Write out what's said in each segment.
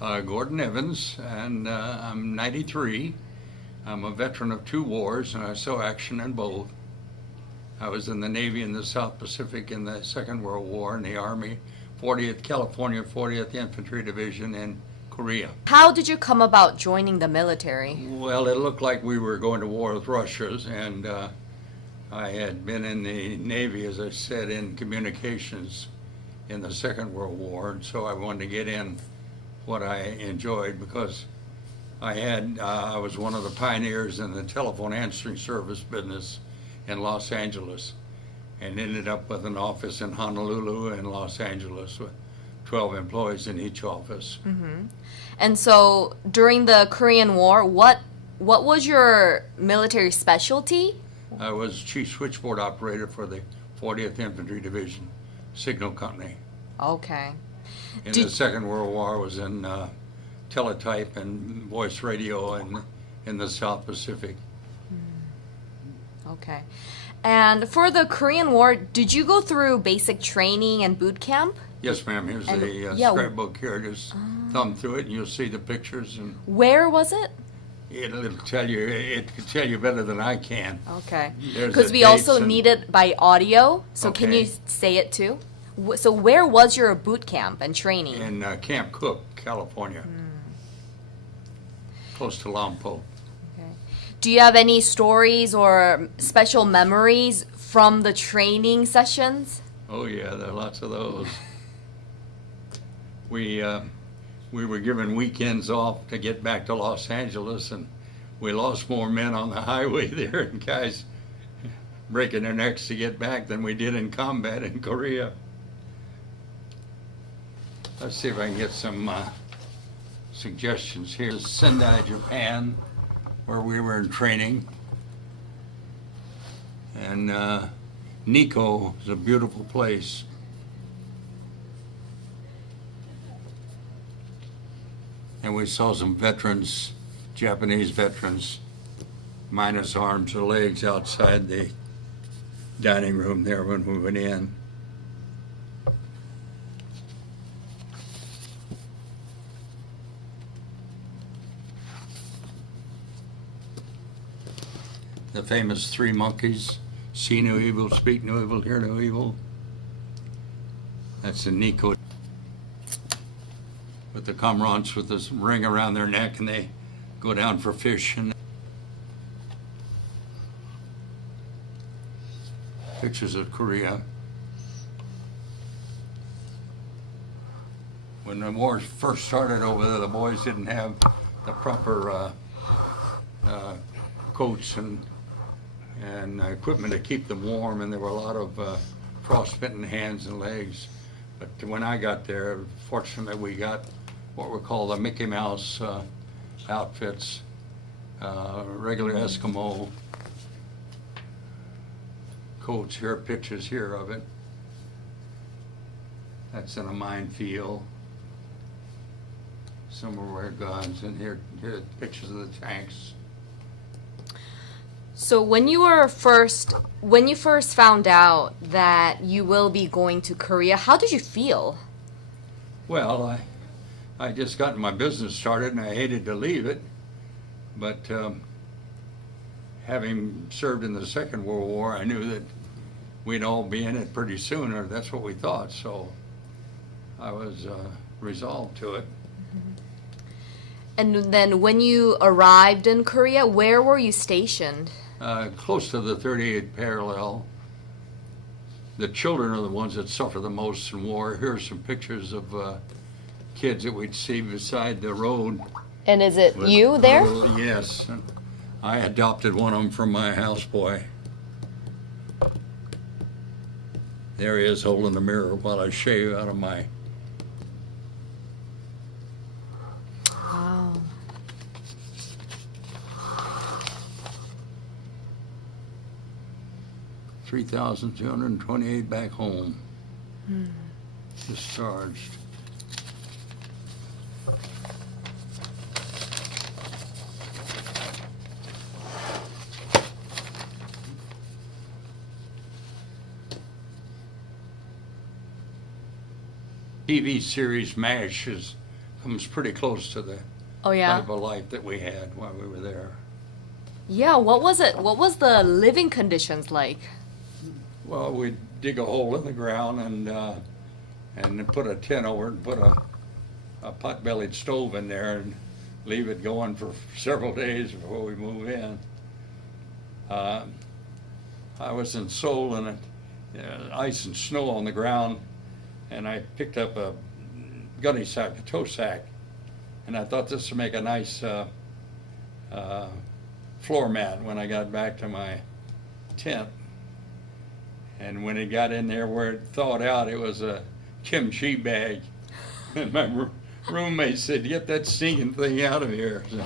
Gordon Evans, and I'm 93. I'm a veteran of two wars, and I saw action in both. I was in the Navy in the South Pacific in the Second World War, in the Army, 40th California 40th Infantry Division in Korea. How did you come about joining the military? Well, it looked like we were going to war with Russia, and I had been in the Navy, as I said, in communications in the Second World War, and so I wanted to get in what I enjoyed because I was one of the pioneers in the telephone answering service business in Los Angeles, and ended up with an office in Honolulu and Los Angeles with 12 employees in each office. And so during the Korean War, what was your military specialty? I was chief switchboard operator for the 40th Infantry Division Signal Company. Okay. In the Second World War, I was in teletype and voice radio in the South Pacific. Okay. And for the Korean War, did you go through basic training and boot camp? Yes, ma'am. Here's And- the yeah. scrapbook here. Just thumb through it, and you'll see the pictures, and Where was it? it'll tell you. It can tell you better than I can. Okay. There's Because the we also dates and- need it by audio. So can Okay. you say it too? So where was your boot camp and training? In Camp Cook, California, close to Lompoc. Okay. Do you have any stories or special memories from the training sessions? Oh yeah, there are lots of those. We were given weekends off to get back to Los Angeles, and we lost more men on the highway there and guys breaking their necks to get back than we did in combat in Korea. Let's see if I can get some suggestions here. This is Sendai, Japan, where we were in training. And Nikko is a beautiful place. And we saw some veterans, Japanese veterans, minus arms or legs outside the dining room there when we went in. The famous three monkeys, see no evil, speak no evil, hear no evil. That's in Nikko. With the comrades with this ring around their neck, and they go down for fish. And pictures of Korea. When the war first started over there, the boys didn't have the proper coats and equipment to keep them warm, and there were a lot of frostbitten hands and legs. But when I got there, fortunately, we got what we call the Mickey Mouse outfits, regular Eskimo coats. Here are pictures here of it. That's in a minefield. Some of our guns, and here are pictures of the tanks. So when you first found out that you will be going to Korea, how did you feel? Well, I just got my business started, and I hated to leave it, but having served in the Second World War, I knew that we'd all be in it pretty soon, or that's what we thought, so I was resolved to it. And then when you arrived in Korea, where were you stationed? Close to the 38th parallel. The children are the ones that suffer the most in war. Here are some pictures of kids that we'd see beside the road. And is it with you there? Yes. I adopted one of them from my houseboy. There he is holding the mirror while I shave out of my... Wow. $3,228 back home. Discharged. TV series MASH is comes pretty close to the Oh yeah. type of life that we had while we were there. Yeah, what was it? What was the living conditions like? Well, we'd dig a hole in the ground and then put a tent over it and put a pot-bellied stove in there and leave it going for several days before we move in. I was in Seoul and ice and snow on the ground, and I picked up a gunny sack, a tow sack, and I thought this would make a nice floor mat when I got back to my tent. And when it got in there where it thawed out, it was a kimchi bag. And my roommate said, "Get that stinking thing out of here." So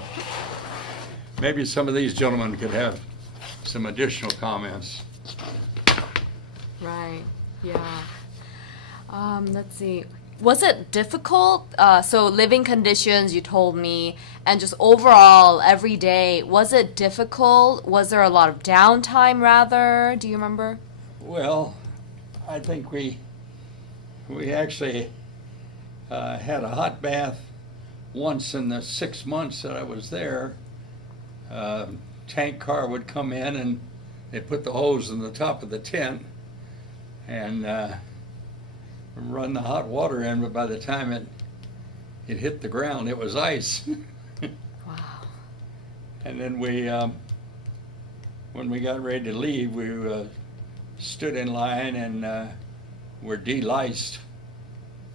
maybe some of these gentlemen could have some additional comments. Right. Yeah. Let's see. Was it difficult? So living conditions, you told me, and just overall every day, was it difficult? Was there a lot of downtime rather? Do you remember? Well, I think we actually had a hot bath once in the 6 months that I was there. Tank car would come in and they put the hose in the top of the tent and run the hot water in, but by the time it hit the ground, it was ice. Wow. And then when we got ready to leave, we stood in line and were deliced.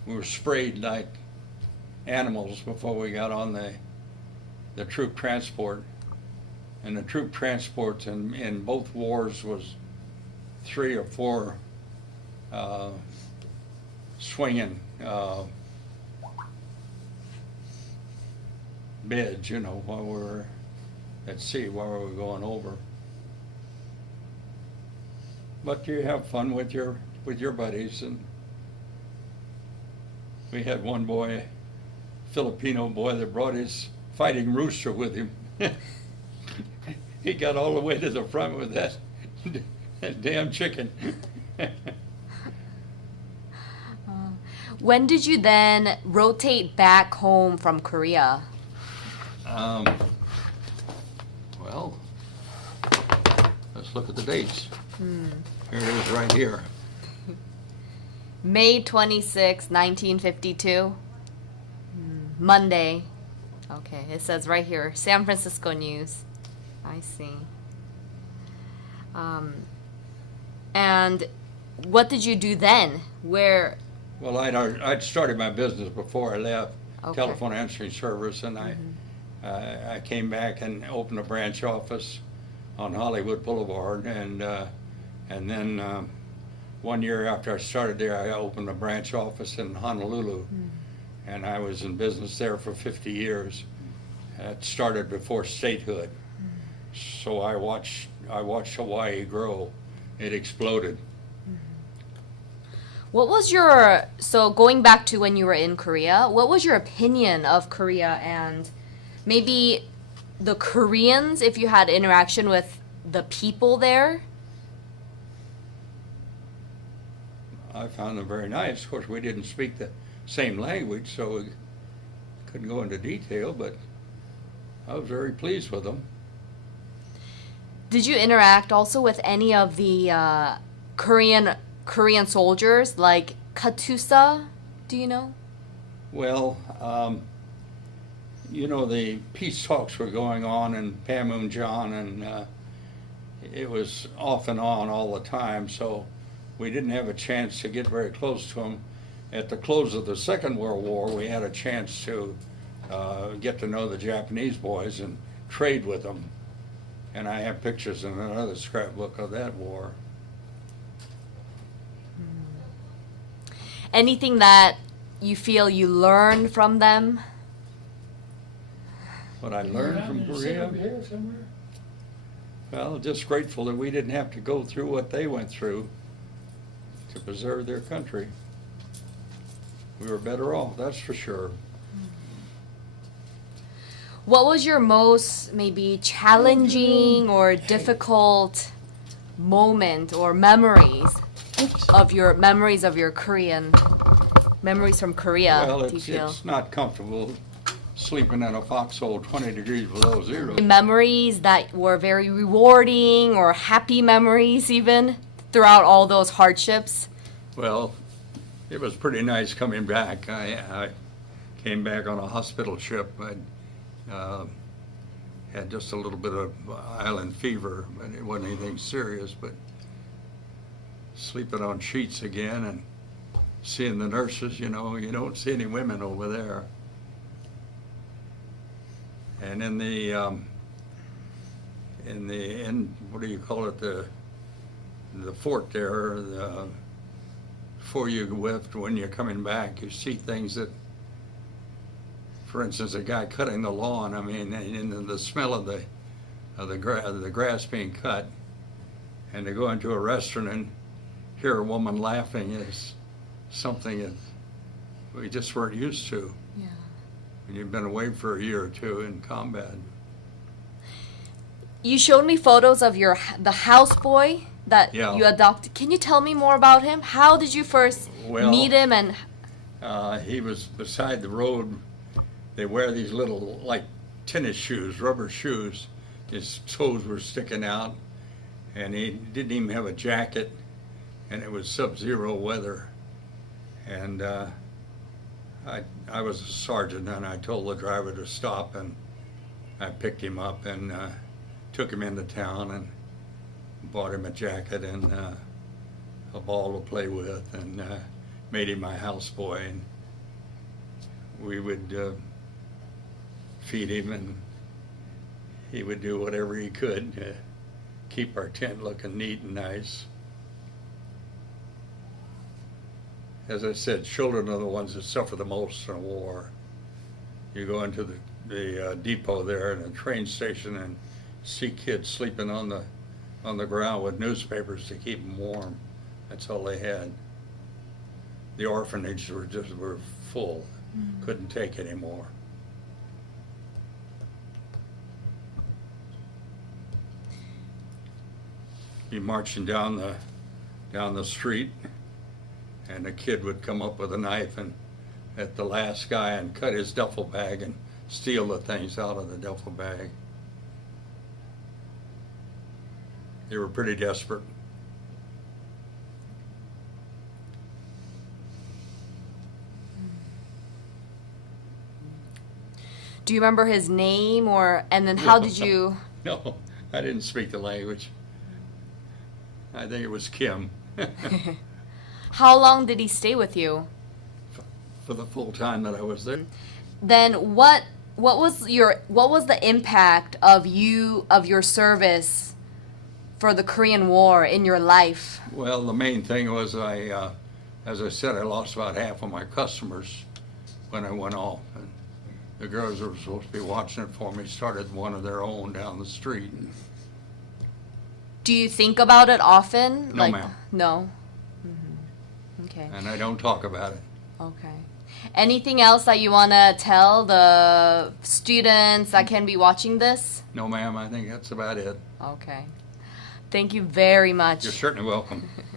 We were sprayed like animals before we got on the troop transport. And the troop transports in both wars was 3 or 4 swinging beds, you know, while we were at sea, while we were going over. But you have fun with your buddies, and we had one boy, Filipino boy, that brought his fighting rooster with him. He got all the way to the front with that damn chicken. When did you then rotate back home from Korea? Well, let's look at the dates. Here it is right here. May 26, 1952. Monday. Okay, it says right here, San Francisco News. I see. And what did you do then? Where? Well, I'd started my business before I left, Okay. telephone answering service, and I came back and opened a branch office on Hollywood Boulevard, and then 1 year after I started there, I opened a branch office in Honolulu, and I was in business there for 50 years. It started before statehood, so I watched Hawaii grow. It exploded. What was your, so going back to when you were in Korea, what was your opinion of Korea and maybe the Koreans, if you had interaction with the people there? I found them very nice. Of course, we didn't speak the same language, so we couldn't go into detail, but I was very pleased with them. Did you interact also with any of the Korean soldiers like Katusa? Do you know? Well, you know, the peace talks were going on in Panmunjom, and it was off and on all the time, so we didn't have a chance to get very close to them. At the close of the Second World War, we had a chance to get to know the Japanese boys and trade with them. And I have pictures in another scrapbook of that war. Anything that you feel you learned from them? What I learned from Korea? Well, just grateful that we didn't have to go through what they went through to preserve their country. We were better off, that's for sure. What was your most maybe challenging or difficult moment or memories of your Korean memories from Korea Well, do you feel? it's not comfortable sleeping in a foxhole 20 degrees below zero. Memories that were very rewarding or happy memories even throughout all those hardships? Well, it was pretty nice coming back. I came back on a hospital ship. I had just a little bit of island fever, but it wasn't anything serious. But sleeping on sheets again and seeing the nurses, you don't see any women over there. And in what do you call it, the fort there, before you lift, when you're coming back, you see things that, for instance, a guy cutting the lawn. I mean, and the smell of the grass being cut, and to go into a restaurant and hear a woman laughing is something that we just weren't used to. Yeah. When you've been away for a year or two in combat. You showed me photos of the houseboy that Yeah. you adopted. Can you tell me more about him? How did you first Well, meet him and He was beside the road. They wear these little, like, tennis shoes, rubber shoes. His toes were sticking out, and he didn't even have a jacket, and it was sub-zero weather. And I was a sergeant, and I told the driver to stop, and I picked him up and took him into town and bought him a jacket and a ball to play with, and made him my houseboy. And we would feed him, and he would do whatever he could to keep our tent looking neat and nice. As I said, children are the ones that suffer the most in a war. You go into the depot there and a train station and see kids sleeping on the ground with newspapers to keep them warm. That's all they had. The orphanages were full, couldn't take anymore. Be marching down the street, and a kid would come up with a knife and at the last guy and cut his duffel bag and steal the things out of the duffel bag. They were pretty desperate. do you remember his name and then how did you No, I didn't speak the language. I think it was Kim. how long did he stay with you? For the full time that I was there. Then what was the impact of your service for the Korean War in your life? Well, the main thing was as I said, I lost about half of my customers when I went off. And the girls that were supposed to be watching it for me started one of their own down the street. Do you think about it often? No, ma'am. No. Mm-hmm. Okay. And I don't talk about it. Okay. Anything else that you want to tell the students that can be watching this? No, ma'am, I think that's about it. Okay. Thank you very much. You're certainly welcome.